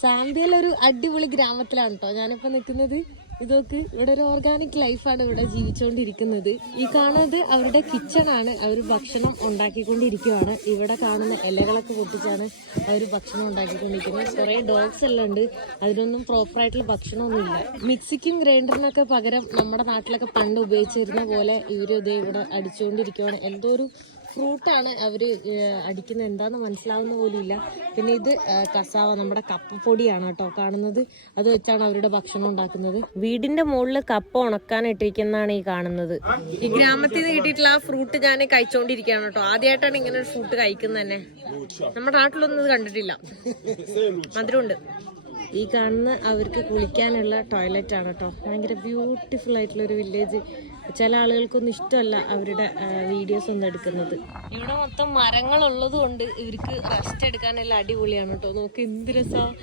സാന്ത്യയിലൊരു അടിപൊളി ഗ്രാമത്തിലാണ് കേട്ടോ ഞാനിപ്പോ നിൽക്കുന്നത്. ഇതൊക്കെ ഇവിടെ ഒരു ഓർഗാനിക് ലൈഫാണ് ഇവിടെ ജീവിച്ചുകൊണ്ടിരിക്കുന്നത്. ഈ കാണുന്നത് അവരുടെ കിച്ചൺ ആണ്. അവർ ഭക്ഷണം ഉണ്ടാക്കിക്കൊണ്ടിരിക്കുകയാണ്. ഇവിടെ കാണുന്ന ഇലകളൊക്കെ പൊട്ടിച്ചാണ് അവർ ഭക്ഷണം ഉണ്ടാക്കിക്കൊണ്ടിരിക്കുന്നത്. കുറെ ഡോഗ്സ് എല്ലാം ഉണ്ട്. അതിനൊന്നും പ്രോപ്പറായിട്ടുള്ള ഭക്ഷണമൊന്നും ഇല്ല. മിക്സിക്കും ഗ്രൈൻഡറിനൊക്കെ പകരം നമ്മുടെ നാട്ടിലൊക്കെ പണ്ട് ഉപയോഗിച്ചിരുന്ന പോലെ ഇവര് ഇതേ ഇവിടെ അടിച്ചുകൊണ്ടിരിക്കുകയാണ്. എന്തോ ഒരു ഫ്രൂട്ടാണ് അവര് അടിക്കുന്നത്, എന്താന്ന് മനസ്സിലാവുന്ന പോലും ഇല്ല. പിന്നെ ഇത് കസാവ, നമ്മുടെ കപ്പപ്പൊടിയാണ് കേട്ടോ കാണുന്നത്. അത് വെച്ചാണ് അവരുടെ ഭക്ഷണം ഉണ്ടാക്കുന്നത്. വീടിന്റെ മുകളിൽ കപ്പ ഉണക്കാനിട്ടിരിക്കുന്നതാണ് ഈ കാണുന്നത്. ഈ ഗ്രാമത്തിൽ നിന്ന് കിട്ടിയിട്ടുള്ള ആ ഫ്രൂട്ട് ഞാൻ കഴിച്ചോണ്ടിരിക്കുകയാണ് കേട്ടോ. ആദ്യമായിട്ടാണ് ഇങ്ങനെ ഒരു ഫ്രൂട്ട് കഴിക്കുന്നത് തന്നെ. നമ്മുടെ നാട്ടിലൊന്നും ഇത് കണ്ടിട്ടില്ല. മധുരമുണ്ട്. ഈ കാണുന്ന അവർക്ക് കുളിക്കാനുള്ള ടോയ്ലറ്റ് ആണ് കേട്ടോ. ഭയങ്കര ബ്യൂട്ടിഫുൾ ആയിട്ടുള്ള ഒരു വില്ലേജ്. ചില ആളുകൾക്കൊന്നും ഇഷ്ടമല്ല അവരുടെ വീഡിയോസ് ഒന്നും എടുക്കുന്നത്. ഇവിടെ മൊത്തം മരങ്ങളുള്ളത് കൊണ്ട് ഇവർക്ക് റെസ്റ്റ് എടുക്കാനെല്ലാം അടിപൊളിയാണ് കേട്ടോ. നോക്ക് എന്ത് രസമാണ്.